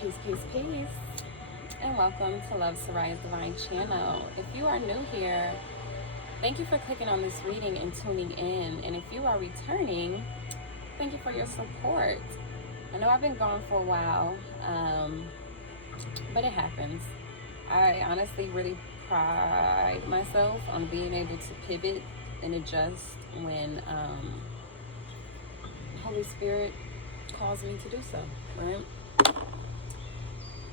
Peace, peace, peace, and welcome to Love Sirya Divine Channel. If you are new here, thank you for clicking on this reading and tuning in. And if you are returning, thank you for your support. I know I've been gone for a while, but it happens. I honestly really pride myself on being able to pivot and adjust when Holy Spirit calls me to do so, right?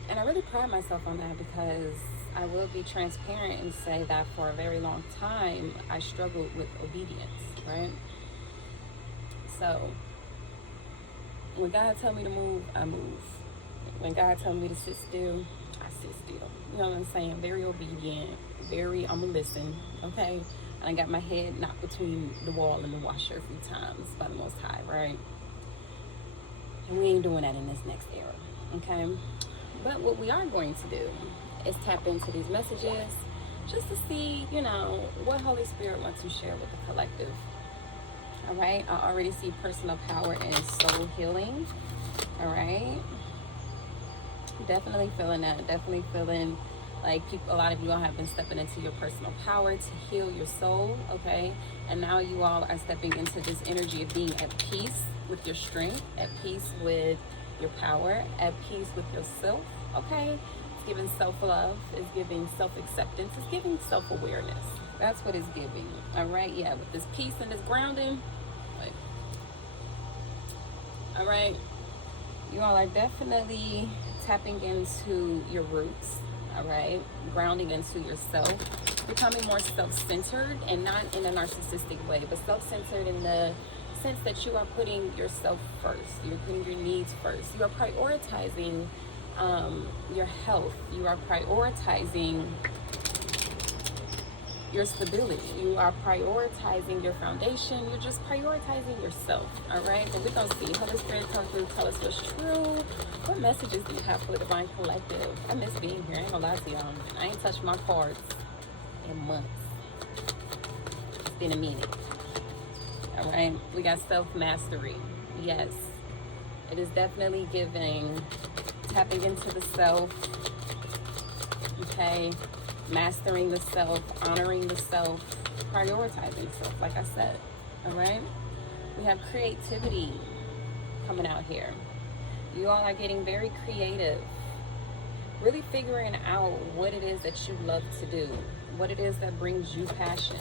And I really pride myself on that because I will be transparent and say that for a very long time, I struggled with obedience, right? So when God tells me to move, I move. When God tells me to sit still, I sit still. You know what I'm saying? Very obedient, I'm gonna listen, okay? And I got my head knocked between the wall and the washer a few times by the Most High, right? And we ain't doing that in this next era, okay? But what we are going to do is tap into these messages just to see, what Holy Spirit wants to share with the collective. All right? I already see personal power and soul healing. All right? Definitely feeling that. Definitely feeling like a lot of you all have been stepping into your personal power to heal your soul, okay? And now you all are stepping into this energy of being at peace with your strength, at peace with your power, at peace with yourself, okay? It's giving self-love, it's giving self-acceptance, it's giving self-awareness. That's what it's giving, all right? Yeah, with this peace and this grounding, like, all right? You all are definitely tapping into your roots, all right? Grounding into yourself, becoming more self-centered, and not in a narcissistic way, but self-centered in the sense that you are putting yourself first. You're putting your needs first. You are prioritizing your health. You are prioritizing your stability. You are prioritizing your foundation. You're just prioritizing yourself, all right? And we're going to see. Holy Spirit, come through, tell us what's true. What messages do you have for the Divine Collective? I miss being here. I ain't gonna lie to y'all. I ain't touched my cards in months. It's been a minute. All right, we got self-mastery. Yes, it is definitely giving, tapping into the self, okay, mastering the self, honoring the self, prioritizing self, like I said, all right? We have creativity coming out here. You all are getting very creative, really figuring out what it is that you love to do, what it is that brings you passion,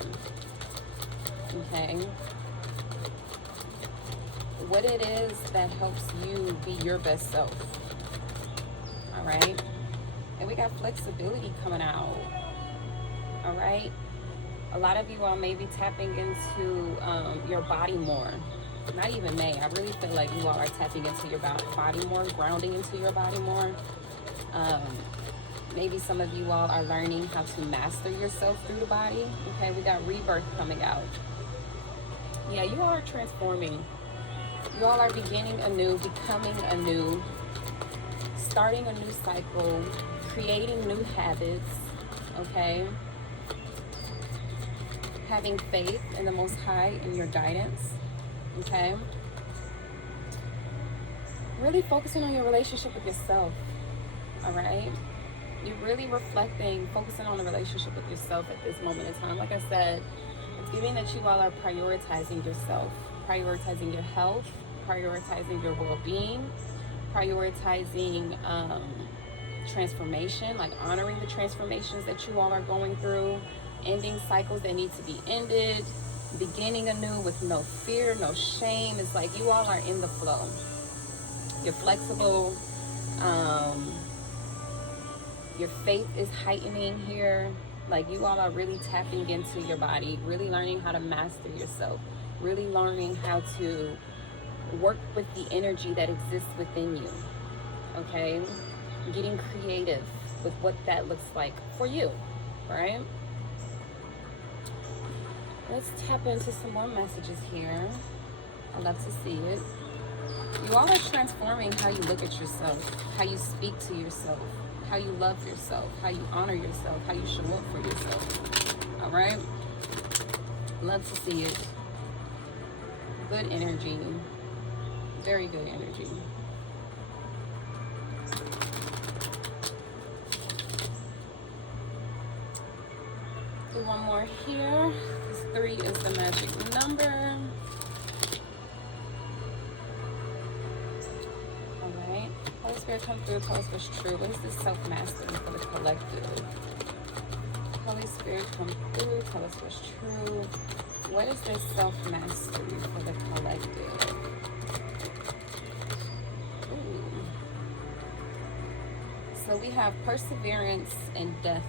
okay? What it is that helps you be your best self, all right? And we got flexibility coming out, all right? A lot of you all may be tapping into your body more. Not even may. I really feel like you all are tapping into your body more, grounding into your body more. Maybe some of you all are learning how to master yourself through the body. Okay, we got rebirth coming out. Yeah, you all are transforming. You all are beginning anew, becoming anew, starting a new cycle, creating new habits, okay? Having faith in the Most High in your guidance, okay? Really focusing on your relationship with yourself, all right? You're really reflecting, focusing on the relationship with yourself at this moment in time. Like I said, it's giving that you all are prioritizing yourself, prioritizing your health, prioritizing your well-being, prioritizing transformation, like honoring the transformations that you all are going through, ending cycles that need to be ended, beginning anew with no fear, no shame. It's like you all are in the flow. You're flexible. Your faith is heightening here. Like you all are really tapping into your body, really learning how to master yourself, really learning how to work with the energy that exists within you, okay? Getting creative with what that looks like for you, right? Let's tap into some more messages here. I love to see it. You all are transforming how you look at yourself, how you speak to yourself, how you love yourself, how you honor yourself, how you show up for yourself, all right? Love to see it. Good energy. Very good energy. Alright. Holy Spirit, come through. Tell us what's true. What is this self-mastery for the collective? Holy Spirit, come through. Tell us what's true. What is this self-mastery for the collective? Ooh. So we have perseverance and death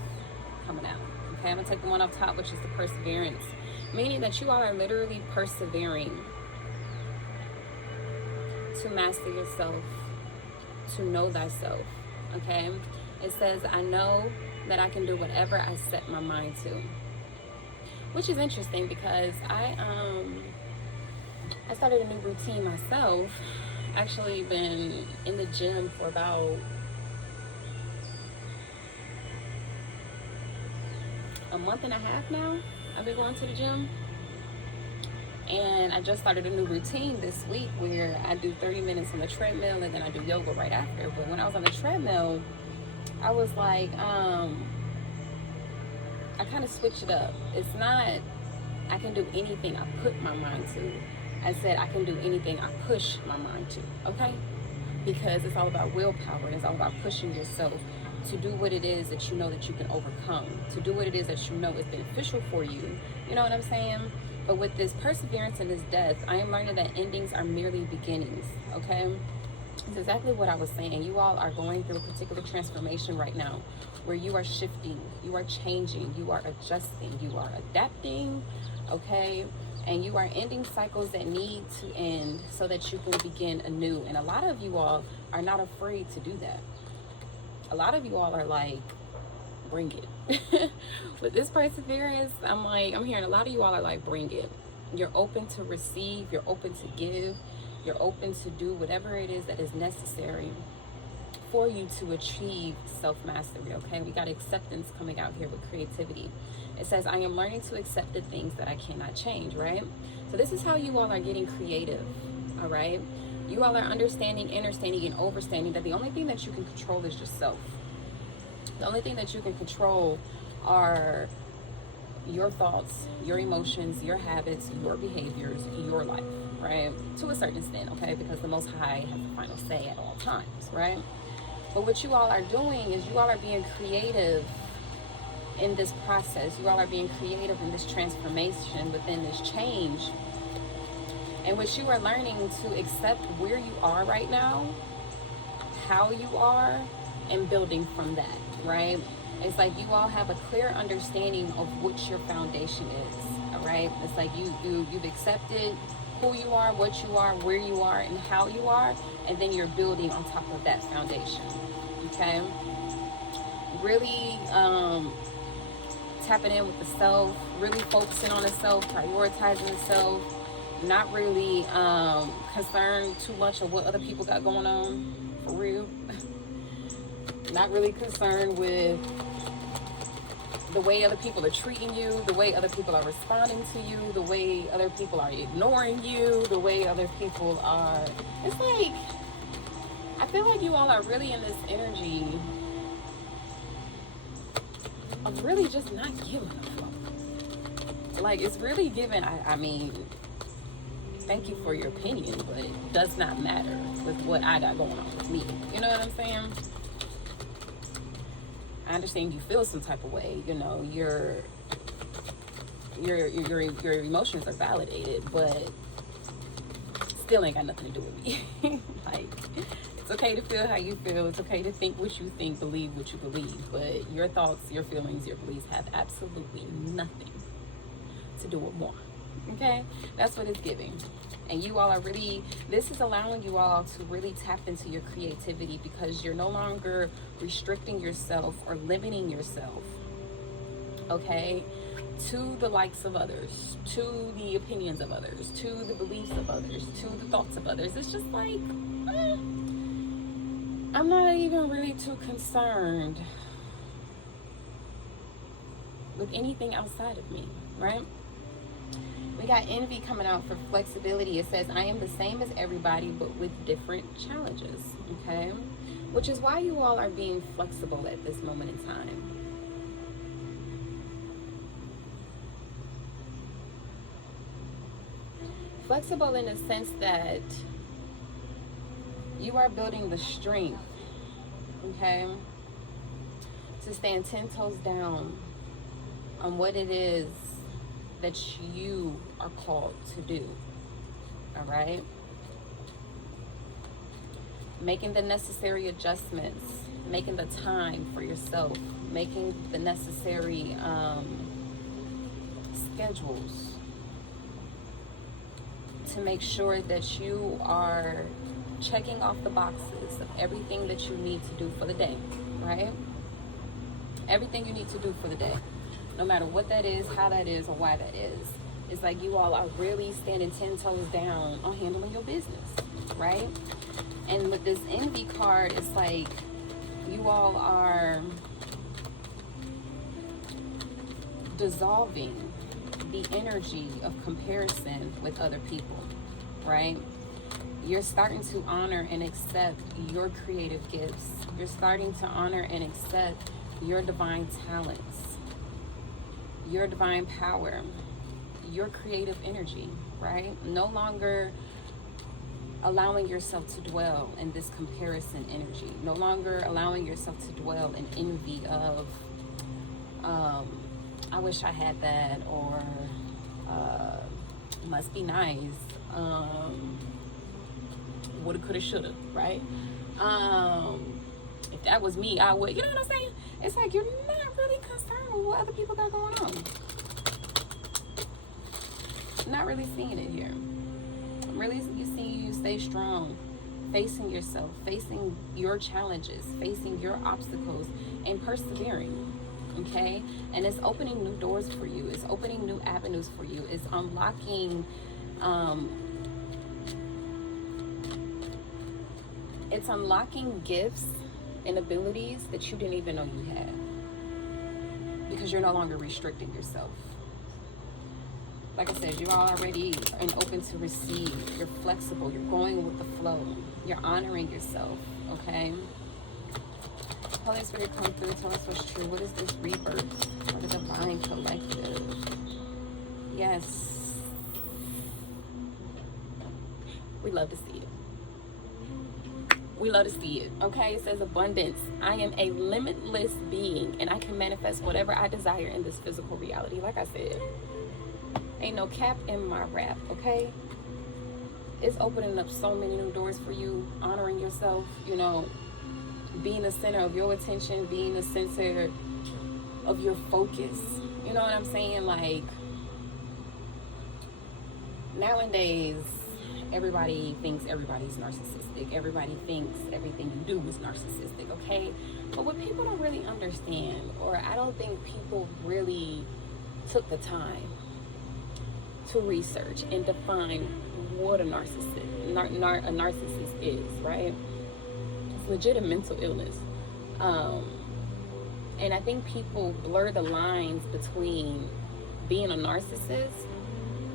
coming out. Okay, I'm going to take the one up top, which is the perseverance. Meaning that you all are literally persevering to master yourself, to know thyself. Okay? It says, I know that I can do whatever I set my mind to. Which is interesting because I started a new routine myself. Actually been in the gym for about a month and a half now. I've been going to the gym. And I just started a new routine this week where I do 30 minutes on the treadmill and then I do yoga right after. But when I was on the treadmill, I was like, I kind of switched it up. It's not, I can do anything I put my mind to. I said, I can do anything I push my mind to, okay? Because it's all about willpower. And it's all about pushing yourself to do what it is that you know that you can overcome. To do what it is that you know is beneficial for you. You know what I'm saying? But with this perseverance and this death, I am learning that endings are merely beginnings, okay? It's exactly what I was saying. You all are going through a particular transformation right now where you are shifting, you are changing, you are adjusting, you are adapting, okay? And you are ending cycles that need to end so that you can begin anew. And a lot of you all are not afraid to do that. A lot of you all are like, bring it. With this perseverance, I'm hearing a lot of you all are like, bring it. You're open to receive, you're open to give, you're open to do whatever it is that is necessary for you to achieve self-mastery, okay? We got acceptance coming out here with creativity. It says, I am learning to accept the things that I cannot change, right? So this is how you all are getting creative, all right? You all are understanding, understanding, and overstanding that the only thing that you can control is yourself. The only thing that you can control are your thoughts, your emotions, your habits, your behaviors, your life, right? To a certain extent, okay? Because the Most High has the final say at all times, right? But what you all are doing is you all are being creative in this process. You all are being creative in this transformation, within this change. And what you are learning to accept where you are right now, how you are, and building from that, right? It's like you all have a clear understanding of what your foundation is, all right? It's like you've accepted who you are, what you are, where you are, and how you are, and then you're building on top of that foundation, okay? Really tapping in with the self, really focusing on the self, prioritizing the self, not really concerned too much of what other people got going on, for real. Not really concerned with the way other people are treating you, the way other people are responding to you, the way other people are ignoring you, the way other people are... It's like, I feel like you all are really in this energy of really just not giving a fuck. Like, it's really given, I mean, thank you for your opinion, but it does not matter with what I got going on with me. You know what I'm saying? I understand you feel some type of way, you know, your emotions are validated, but still ain't got nothing to do with me. Like, it's okay to feel how you feel, it's okay to think what you think, believe what you believe, but your thoughts, your feelings, your beliefs have absolutely nothing to do with more. Okay, that's what it's giving. And you all are really, this is allowing you all to really tap into your creativity because you're no longer restricting yourself or limiting yourself, okay, to the likes of others, to the opinions of others, to the beliefs of others, to the thoughts of others. It's just like, I'm not even really too concerned with anything outside of me, right? We got envy coming out for flexibility. It says, I am the same as everybody, but with different challenges, okay? Which is why you all are being flexible at this moment in time. Flexible in the sense that You are building the strength, okay, to stand 10 toes down on what it is that you are called to do. All right? Making the necessary adjustments, making the time for yourself, making the necessary schedules to make sure that you are checking off the boxes of everything that you need to do for the day, right? Everything you need to do for the day, no matter what that is, how that is, or why that is. It's like you all are really standing 10 toes down on handling your business, right? And with this envy card, it's like you all are dissolving the energy of comparison with other people, right? You're starting to honor and accept your creative gifts. You're starting to honor and accept your divine talents, your divine power, your creative energy, right? No longer allowing yourself to dwell in this comparison energy. No longer allowing yourself to dwell in envy of, I wish I had that, or must be nice, woulda, coulda, shoulda, right? If that was me, I would, you know what I'm saying? It's like you're not really concerned with what other people got going on. Not really seeing it here. Really, you see you stay strong, facing yourself, facing your challenges, facing your obstacles, and persevering. Okay? And it's opening new doors for you. It's opening new avenues for you. It's unlocking gifts and abilities that you didn't even know you had, because you're no longer restricting yourself. Like I said, you are already and open to receive. You're flexible. You're going with the flow. You're honoring yourself, okay? Holy Spirit, come through. Tell us what's true. What is this rebirth for the divine collective? Yes. We love to see it. We love to see it, okay? It says abundance. I am a limitless being, and I can manifest whatever I desire in this physical reality. Like I said, ain't no cap in my rap, okay? It's opening up so many new doors for you, honoring yourself, you know, being the center of your attention, being the center of your focus. You know what I'm saying? Like, nowadays, everybody thinks everybody's narcissistic. Everybody thinks everything you do is narcissistic, okay? But what people don't really understand, or I don't think people really took the time to research and define what a narcissist is, right? It's legit a mental illness. And I think people blur the lines between being a narcissist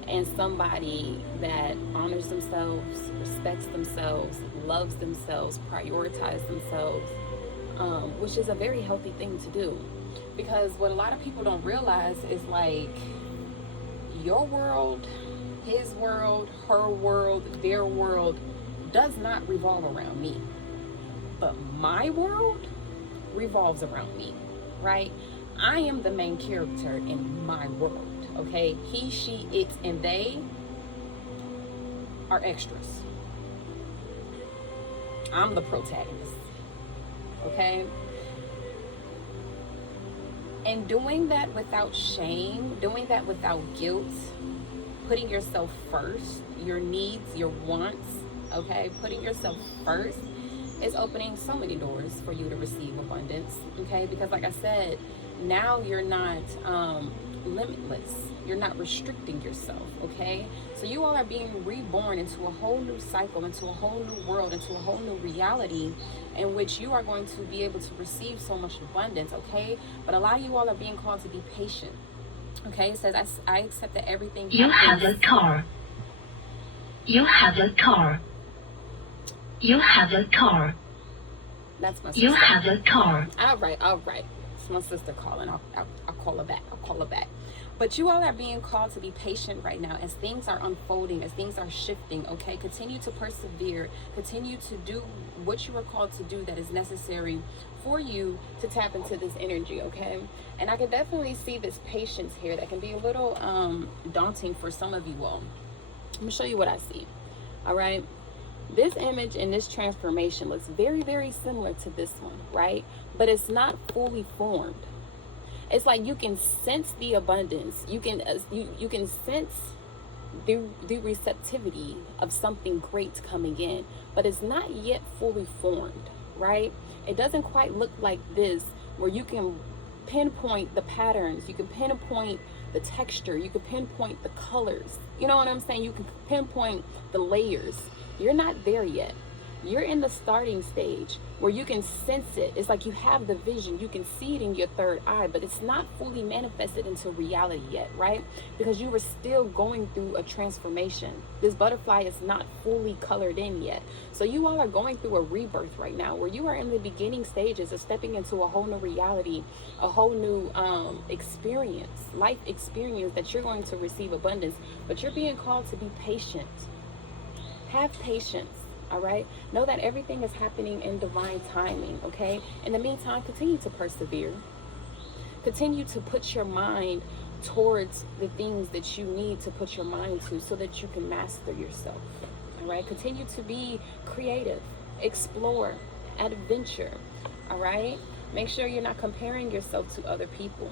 and somebody that honors themselves, respects themselves, loves themselves, prioritizes themselves, which is a very healthy thing to do. Because what a lot of people don't realize is, like, your world, his world, her world, their world does not revolve around me. But my world revolves around me, right? I am the main character in my world, okay? He, she, it, and they are extras. I'm the protagonist, okay? And doing that without shame, doing that without guilt, putting yourself first, your needs, your wants, okay? Putting yourself first is opening so many doors for you to receive abundance, okay? Because like I said, now you're not limitless. You're not restricting yourself, okay? So you all are being reborn into a whole new cycle, into a whole new world, into a whole new reality in which you are going to be able to receive so much abundance, okay? But a lot of you all are being called to be patient, okay? It says, I accept that everything You have a car. You have a car. You have a car. That's my sister. You have a car. All right. It's my sister calling. I'll call her back. But you all are being called to be patient right now as things are unfolding, as things are shifting, okay? Continue to persevere. Continue to do what you are called to do that is necessary for you to tap into this energy, okay? And I can definitely see this patience here that can be a little daunting for some of you all. Let me show you what I see, all right? This image and this transformation looks very, very similar to this one, right? But it's not fully formed. It's like you can sense the abundance. You can sense the receptivity of something great coming in, but it's not yet fully formed, right? It doesn't quite look like this, where you can pinpoint the patterns, you can pinpoint the texture, you can pinpoint the colors. You know what I'm saying? You can pinpoint the layers. You're not there yet. You're in the starting stage where you can sense it. It's like you have the vision. You can see it in your third eye, but it's not fully manifested into reality yet, right? Because you were still going through a transformation. This butterfly is not fully colored in yet. So you all are going through a rebirth right now, where you are in the beginning stages of stepping into a whole new reality, a whole new experience, life experience that you're going to receive abundance. But you're being called to be patient. Have patience. All right. Know that everything is happening in divine timing. Okay. In the meantime, continue to persevere. Continue to put your mind towards the things that you need to put your mind to, so that you can master yourself. All right. Continue to be creative, explore, adventure. All right. Make sure you're not comparing yourself to other people.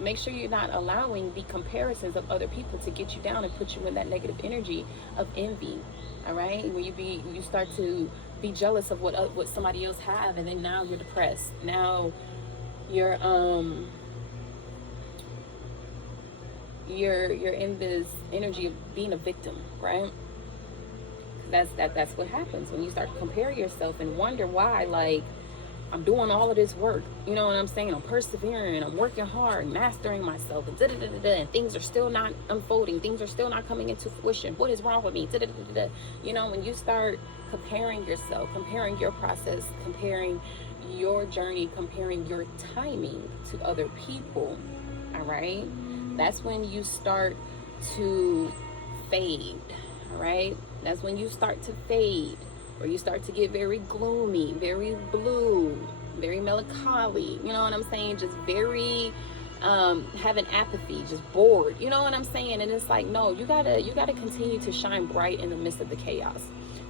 Make sure you're not allowing the comparisons of other people to get you down and put you in that negative energy of envy. All right, where you start to be jealous of what somebody else have, and then now you're depressed. Now you're in this energy of being a victim, right? That's what happens when you start to compare yourself and wonder why, like, I'm doing all of this work, you know what I'm saying? I'm persevering, I'm working hard, mastering myself, and and things are still not unfolding. Things are still not coming into fruition. What is wrong with me? You know, when you start comparing yourself, comparing your process, comparing your journey, comparing your timing to other people, all right? That's when you start to fade, all right? That's when you start to fade. Or you start to get very gloomy, very blue, very melancholy, you know what I'm saying? Just very having apathy, just bored, you know what I'm saying? And it's like, no, you gotta continue to shine bright in the midst of the chaos.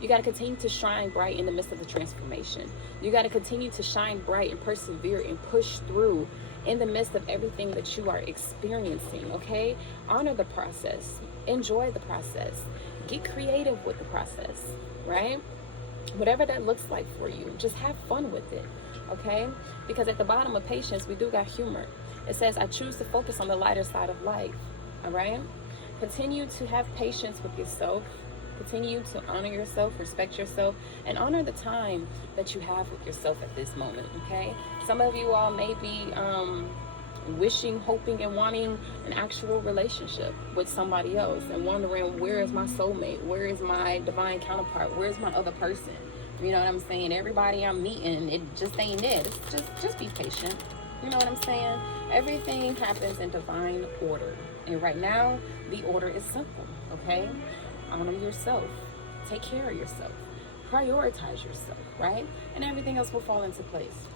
You gotta continue to shine bright in the midst of the transformation. You gotta continue to shine bright and persevere and push through in the midst of everything that you are experiencing, okay? Honor the process, enjoy the process, get creative with the process, right? Whatever that looks like for you, just have fun with it, okay? Because at the bottom of patience, we do got humor. It says, I choose to focus on the lighter side of life, all right? Continue to have patience with yourself. Continue to honor yourself, respect yourself, and honor the time that you have with yourself at this moment, okay? Some of you all may be wishing, hoping, and wanting an actual relationship with somebody else, and wondering, where is my soulmate? Where is my divine counterpart? Where's my other person? You know what I'm saying? Everybody I'm meeting, it just ain't it. It's just be patient. You know what I'm saying? Everything happens in divine order, and right now the order is simple, okay? Honor yourself, take care of yourself, prioritize yourself, right? And everything else will fall into place.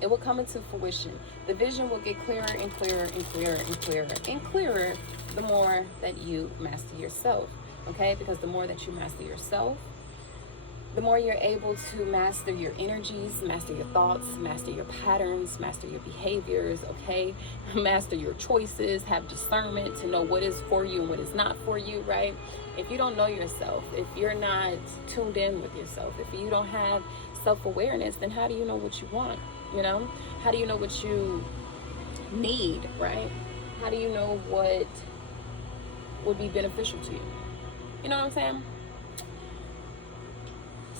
It will come into fruition. The vision will get clearer and clearer and clearer and clearer and clearer the more that you master yourself, okay? Because the more that you master yourself, the more you're able to master your energies, master your thoughts, master your patterns, master your behaviors, okay? Master your choices, have discernment to know what is for you and what is not for you, right? If you don't know yourself, if you're not tuned in with yourself, if you don't have self-awareness, then how do you know what you want? You know, how do you know what you need, right? How do you know what would be beneficial to you? You know what I'm saying?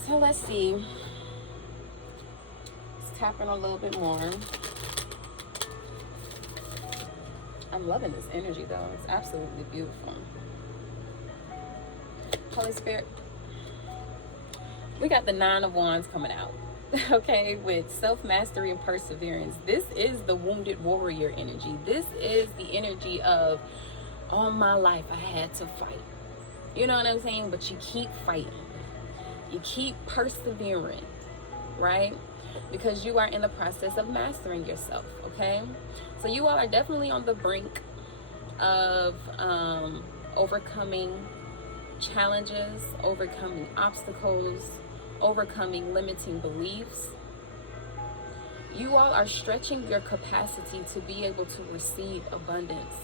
So let's see. Let's tap in a little bit more. I'm loving this energy though. It's absolutely beautiful. Holy Spirit. We got the 9 of Wands coming out. okay, with self-mastery and perseverance. This is the wounded warrior energy. This is the energy of, all my life I had to fight. You know what I'm saying? But you keep fighting. You keep persevering, right? Because you are in the process of mastering yourself, okay? So you all are definitely on the brink of overcoming challenges, overcoming obstacles, overcoming limiting beliefs. You all are stretching your capacity to be able to receive abundance,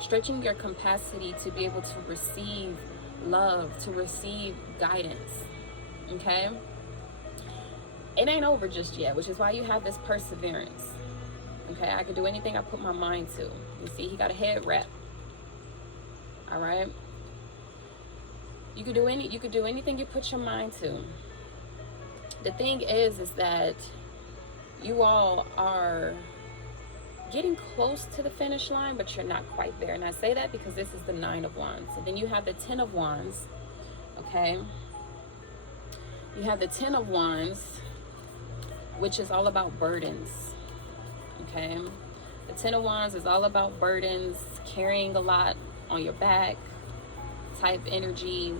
stretching your capacity to be able to receive love, to receive guidance, okay? It ain't over just yet, which is why you have this perseverance, okay? I can do anything I put my mind to. You see, he got a head wrap, all right? You could do anything you put your mind to. The thing is that you all are getting close to the finish line, but you're not quite there. And I say that because this is the 9 of Wands. And then you have the 10 of Wands, okay? You have the 10 of Wands, which is all about burdens, okay? The 10 of Wands is all about burdens, carrying a lot on your back type energy,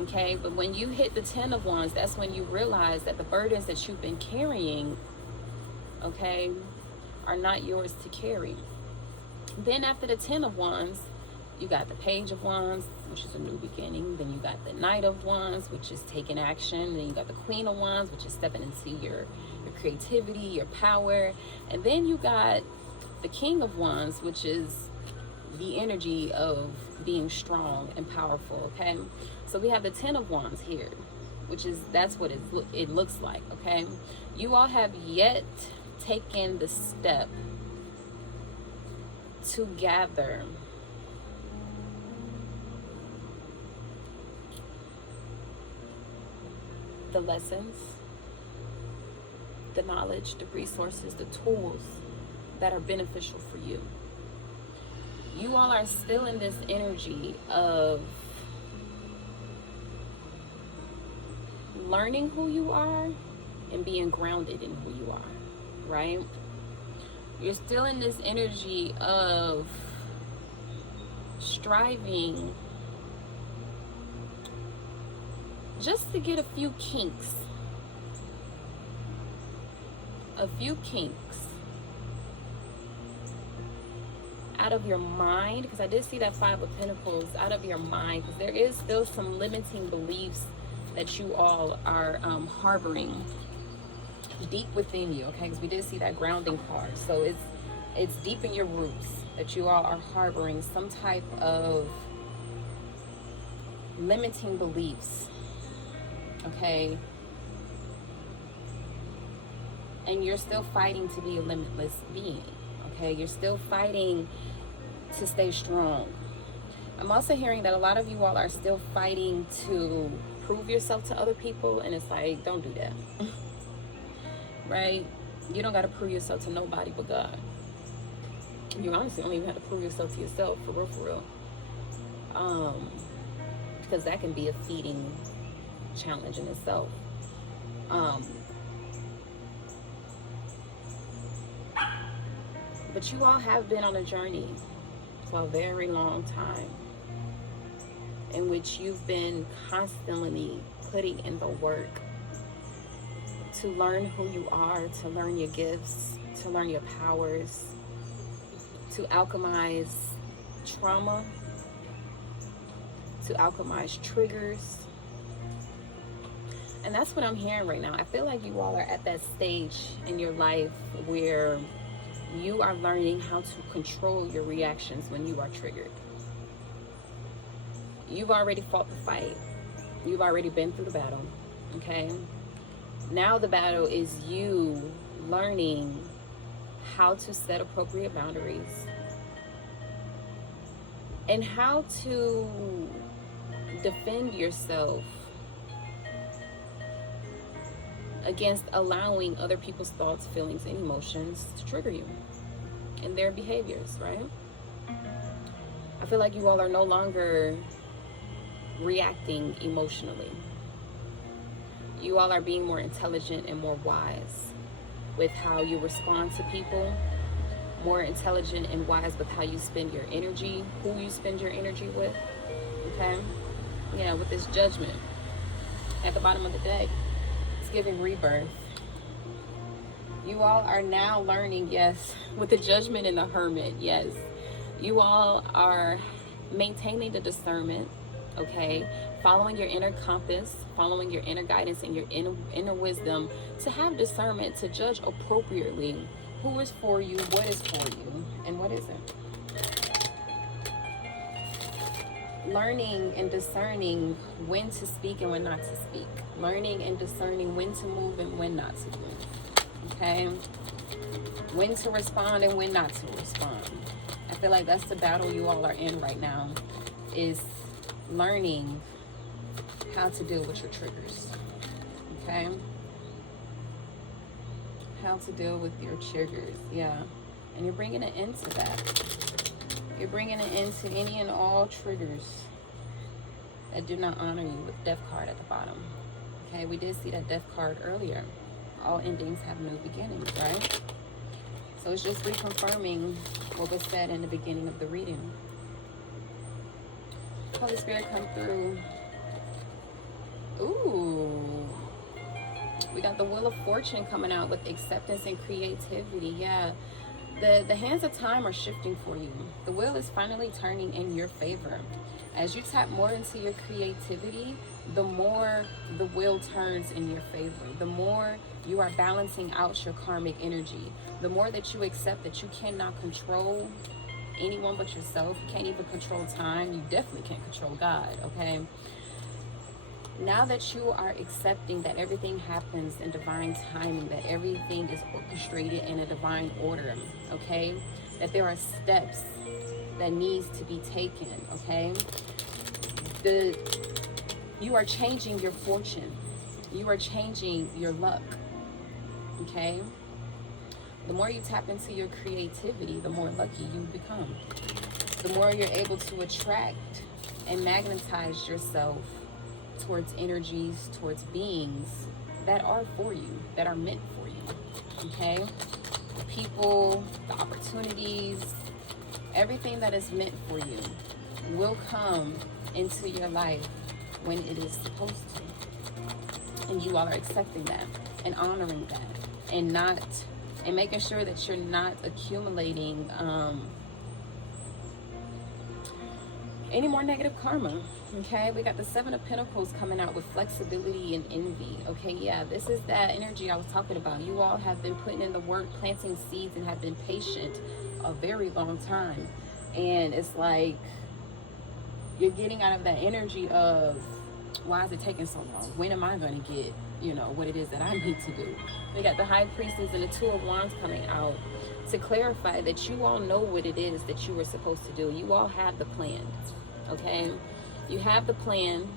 okay? But when you hit the 10 of Wands, that's when you realize that the burdens that you've been carrying, okay, are not yours to carry. Then after the 10 of Wands, you got the Page of Wands, which is a new beginning. Then you got the Knight of Wands, which is taking action. Then you got the Queen of Wands, which is stepping into your creativity, your power. And then you got the King of Wands, which is the energy of being strong and powerful, okay? So we have the 10 of Wands here, which is, that's what it looks like, okay? You all have yet taken the step to gather the lessons, the knowledge, the resources, the tools that are beneficial for you. You all are still in this energy of learning who you are and being grounded in who you are, right? You're still in this energy of striving just to get a few kinks out of your mind, because I did see that 5 of Pentacles, out of your mind, because there is still some limiting beliefs that you all are harboring deep within you, okay? Because we did see that grounding card. So it's deep in your roots that you all are harboring some type of limiting beliefs, okay? And you're still fighting to be a limitless being, okay? You're still fighting to stay strong. I'm also hearing that a lot of you all are still fighting to prove yourself to other people, and it's like, don't do that. Right? You don't got to prove yourself to nobody but God. You honestly don't even have to prove yourself to yourself, for real. Because that can be a feeding challenge in itself. But you all have been on a journey for a very long time, in which you've been constantly putting in the work to learn who you are, to learn your gifts, to learn your powers, to alchemize trauma, to alchemize triggers. And that's what I'm hearing right now. I feel like you all are at that stage in your life where you are learning how to control your reactions when you are triggered. You've already fought the fight. You've already been through the battle, okay? Now the battle is you learning how to set appropriate boundaries and how to defend yourself against allowing other people's thoughts, feelings, and emotions to trigger you in their behaviors, right? I feel like you all are no longer reacting emotionally. You all are being more intelligent and more wise with how you respond to people, more intelligent and wise with how you spend your energy, who you spend your energy with, okay? Yeah, with this judgment at the bottom of the deck, it's giving rebirth. You all are now learning, yes, with the judgment and the hermit, yes. You all are maintaining the discernment, okay? Following your inner compass, following your inner guidance and your inner wisdom to have discernment, to judge appropriately who is for you, what is for you, and what isn't. Learning and discerning when to speak and when not to speak. Learning and discerning when to move and when not to move. Okay? When to respond and when not to respond. I feel like that's the battle you all are in right now, is learning how to deal with your triggers. Okay? How to deal with your triggers. Yeah. And you're bringing an end to that. You're bringing an end to any and all triggers that do not honor you, with death card at the bottom. Okay, we did see that death card earlier. All endings have new beginnings, right? So it's just reconfirming what was said in the beginning of the reading. Holy Spirit, come through. Ooh. We got the Wheel of Fortune coming out with acceptance and creativity. Yeah. The hands of time are shifting for you. The wheel is finally turning in your favor. As you tap more into your creativity, the more the wheel turns in your favor. The more you are balancing out your karmic energy. The more that you accept that you cannot control anyone but yourself. You can't even control time. You definitely can't control God, okay? Now that you are accepting that everything happens in divine timing, that everything is orchestrated in a divine order, okay? That there are steps that needs to be taken, okay? You are changing your fortune. You are changing your luck, okay? The more you tap into your creativity, the more lucky you become. The more you're able to attract and magnetize yourself towards energies, towards beings that are for you, that are meant for you, okay? The people, the opportunities, everything that is meant for you will come into your life when it is supposed to. And you all are accepting that and honoring that and making sure that you're not accumulating any more negative karma. Okay, we got the Seven of Pentacles coming out with flexibility and envy. Okay, yeah, this is that energy I was talking about. You all have been putting in the work, planting seeds, and have been patient a very long time. And it's like you're getting out of that energy of, why is it taking so long? When am I going to get, what it is that I need to do? We got the High Priestess and the Two of Wands coming out to clarify that you all know what it is that you were supposed to do. You all have the plan, okay? You have the plan,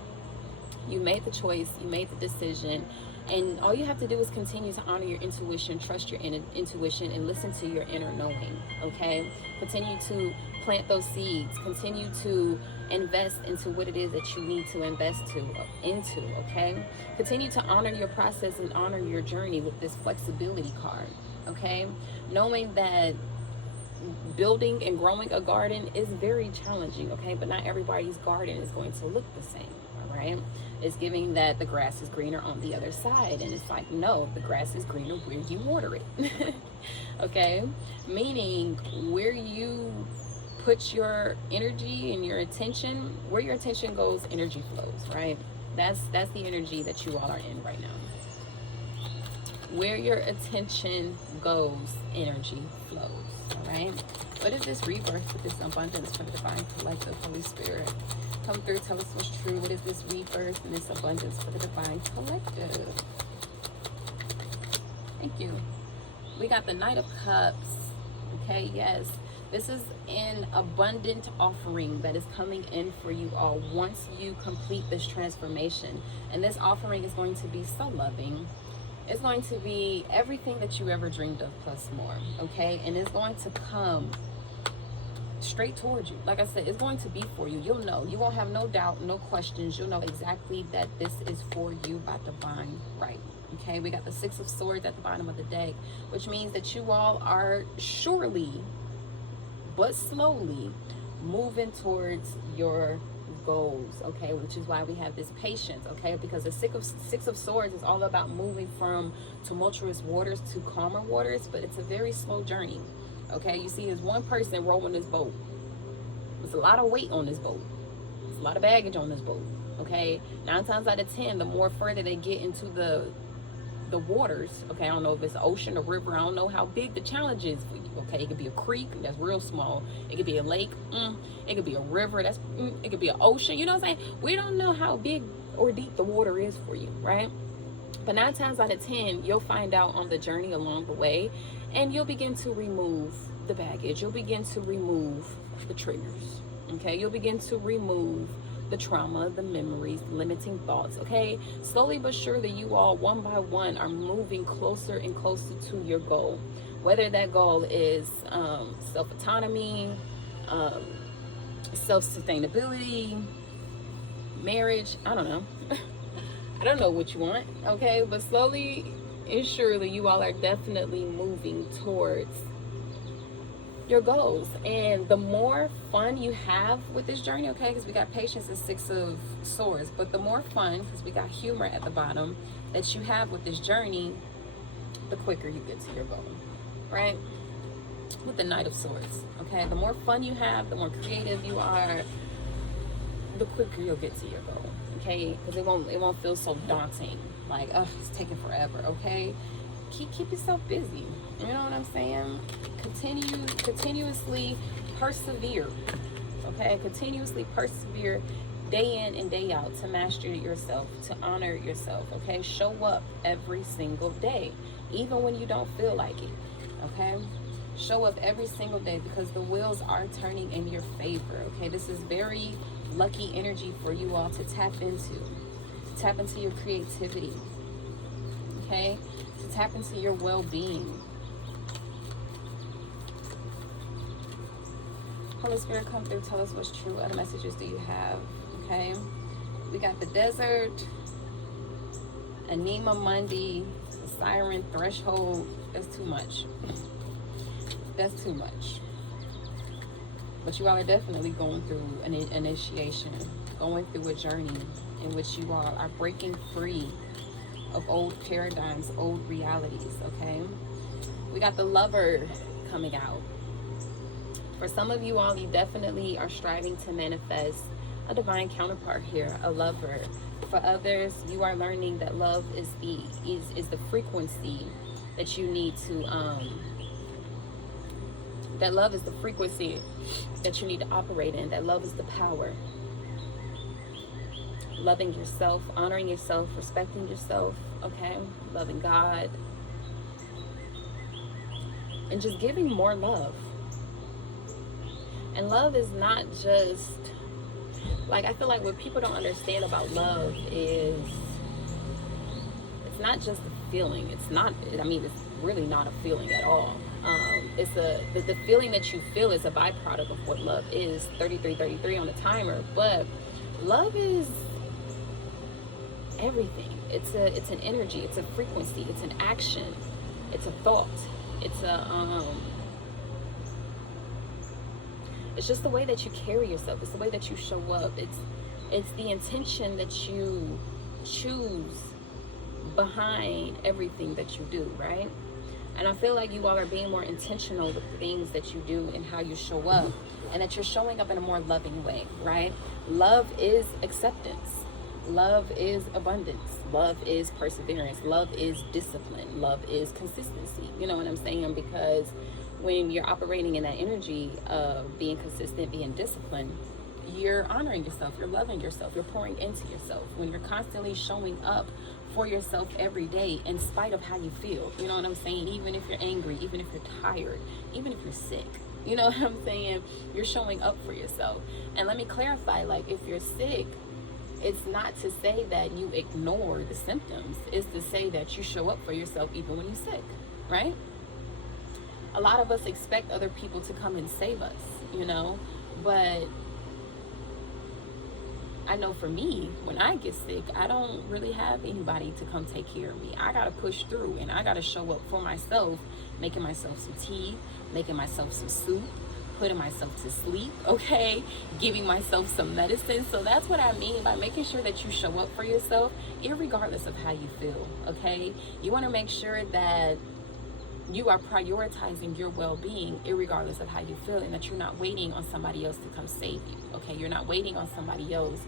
you made the choice, you made the decision, and all you have to do is continue to honor your intuition, trust your intuition, and listen to your inner knowing, okay? Continue to plant those seeds, continue to invest into what it is that you need to invest into, okay? Continue to honor your process and honor your journey with this flexibility card, okay? Knowing that building and growing a garden is very challenging, okay? But not everybody's garden is going to look the same, all right? It's giving that the grass is greener on the other side. And it's like, no, the grass is greener where you water it, okay? Meaning where you put your energy and your attention, where your attention goes, energy flows, right? That's the energy that you all are in right now. Where your attention goes, energy flows. All right. What is this rebirth with this abundance for the divine collective? Holy Spirit, come through. Tell us what's true. What is this rebirth and this abundance for the divine collective? Thank you. We got the Knight of Cups. Okay. Yes. This is an abundant offering that is coming in for you all once you complete this transformation. And this offering is going to be so loving. It's going to be everything that you ever dreamed of plus more, okay? And it's going to come straight towards you. Like I said, it's going to be for you. You'll know. You won't have no doubt, no questions. You'll know exactly that this is for you by divine right. Okay, we got the Six of Swords at the bottom of the deck, which means that you all are surely, but slowly, moving towards your goals, okay, which is why we have this patience, okay, because the six of Swords is all about moving from tumultuous waters to calmer waters, but it's a very slow journey, okay. You see, there's one person rowing this boat. There's a lot of weight on this boat. There's a lot of baggage on this boat, okay. 9 times out of 10, the more further they get into the waters, okay, I don't know if it's an ocean or river, I don't know how big the challenge is for you, okay. It could be a creek, that's real small. It could be a lake, it could be a river, that's it could be an ocean, you know what I'm saying. We don't know how big or deep the water is for you, right? But 9 times out of 10, you'll find out on the journey along the way, and you'll begin to remove the baggage. You'll begin to remove the triggers, okay. You'll begin to remove the trauma, the memories, limiting thoughts, okay. Slowly but surely, you all, one by one, are moving closer and closer to your goal. Whether that goal is self-autonomy, self-sustainability, marriage, I don't know. I don't know what you want, okay. But slowly and surely, you all are definitely moving towards your goals. And the more fun you have with this journey, okay, because we got patience and Six of Swords, but the more fun, because we got humor at the bottom, that you have with this journey, the quicker you get to your goal, right? With the Knight of Swords, okay, the more fun you have, the more creative you are, the quicker you'll get to your goal, okay, because it won't feel so daunting, like, oh, it's taking forever, okay. Keep yourself busy, you know what I'm saying. Continuously persevere, okay. Continuously persevere, day in and day out, to master yourself, to honor yourself, okay. Show up every single day, even when you don't feel like it, okay. Show up every single day, because the wheels are turning in your favor, okay. This is very lucky energy for you all to tap into your creativity, okay, to tap into your well-being. Holy Spirit, come through, tell us what's true. What other messages do you have? Okay, we got the Desert, Anima Mundi, the Siren, Threshold. That's too much. That's too much. But you all are definitely going through an initiation, going through a journey in which you all are breaking free of old paradigms, old realities, okay? We got the Lover coming out. For some of you all, you definitely are striving to manifest a divine counterpart here, a lover. For others, you are learning that love is the frequency that you need to that love is the frequency that you need to operate in. That love is the power. Loving yourself, honoring yourself, respecting yourself, okay? Loving God. And just giving more love. And love is not just, like, I feel like what people don't understand about love is it's not just a feeling. It's not, I mean, it's really not a feeling at all. It's the feeling that you feel is a byproduct of what love is. 3333 on the timer. But love is everything. It's an energy, it's a frequency, it's an action, it's a thought, it's it's just the way that you carry yourself, it's the way that you show up, it's the intention that you choose behind everything that you do, right? And I feel like you all are being more intentional with the things that you do and how you show up, and that you're showing up in a more loving way, right? Love is acceptance. Love is abundance. Love is perseverance. Love is discipline. Love is consistency. You know what I'm saying? Because when you're operating in that energy of being consistent, being disciplined, you're honoring yourself, you're loving yourself, you're pouring into yourself. When you're constantly showing up for yourself every day in spite of how you feel, you know what I'm saying? Even if you're angry, even if you're tired, even if you're sick, you know what I'm saying? You're showing up for yourself. And let me clarify, like, if you're sick, it's not to say that you ignore the symptoms. It's to say that you show up for yourself even when you're sick, right? A lot of us expect other people to come and save us. you know. But I know for me, when I get sick, I don't really have anybody to come take care of me. I gotta push through, and I gotta show up for myself, making myself some tea, making myself some soup, putting myself to sleep, okay? Giving myself some medicine. So that's what I mean by making sure that you show up for yourself, irregardless of how you feel, okay? You wanna make sure that you are prioritizing your well-being irregardless of how you feel, and that you're not waiting on somebody else to come save you, okay? You're not waiting on somebody else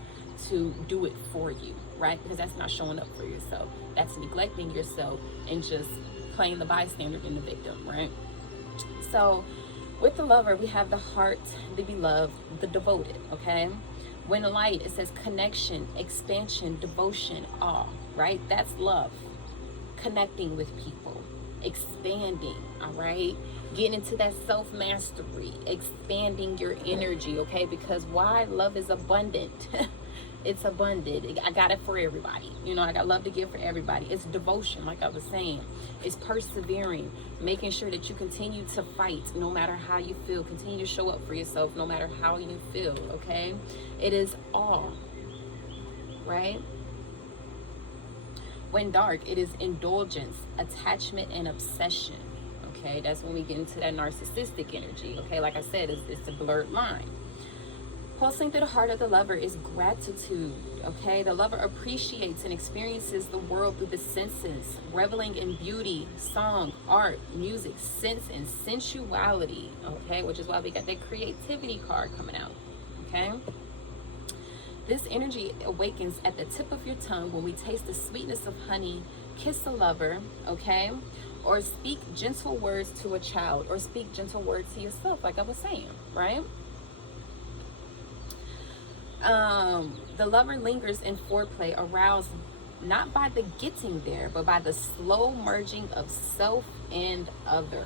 to do it for you, right? Because that's not showing up for yourself. That's neglecting yourself and just playing the bystander and the victim, right? So with the lover, we have the heart, the beloved, the devoted, okay? When the light, it says connection, expansion, devotion, awe, right? That's love. Connecting with people, expanding, all right? Getting into that self-mastery, expanding your energy, okay? Because why? Love is abundant. It's abundant. I got it for everybody. You know, I got love to give for everybody. It's devotion, like I was saying. It's persevering, making sure that you continue to fight no matter how you feel. Continue to show up for yourself no matter how you feel, okay? It is awe, right? When dark, it is indulgence, attachment, and obsession. Okay, that's when we get into that narcissistic energy. Okay, like I said, it's a blurred line. Pulsing through the heart of the lover is gratitude. Okay, the lover appreciates and experiences the world through the senses, reveling in beauty, song, art, music, sense, and sensuality. Okay, which is why we got that creativity card coming out. Okay. This energy awakens at the tip of your tongue when we taste the sweetness of honey, kiss a lover, okay? Or speak gentle words to a child, or speak gentle words to yourself, like I was saying, right? The lover lingers in foreplay, aroused not by the getting there, but by the slow merging of self and other.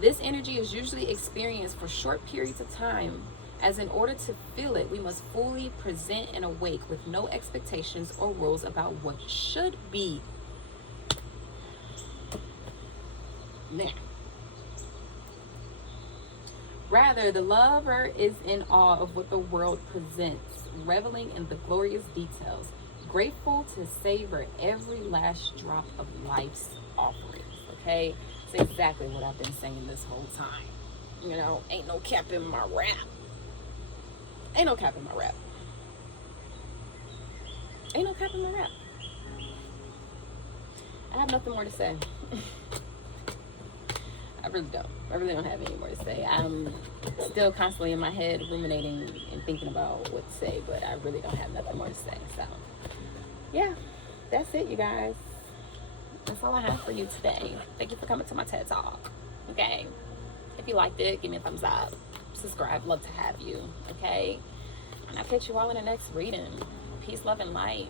This energy is usually experienced for short periods of time, as in order to feel it, we must fully present and awake with no expectations or rules about what should be. Now, rather, the lover is in awe of what the world presents, reveling in the glorious details, grateful to savor every last drop of life's offerings, okay? It's exactly what I've been saying this whole time. You know, ain't no cap in my rap. Ain't no cap in my rap. Ain't no cap in my rap. I have nothing more to say. I really don't. I really don't have any more to say. I'm still constantly in my head ruminating and thinking about what to say, but I really don't have nothing more to say. So, yeah, that's it, you guys. That's all I have for you today. Thank you for coming to my TED Talk. Okay? If you liked it, give me a thumbs up. Subscribe. Love to have you. Okay? And I'll catch you all in the next reading. Peace, love, and light.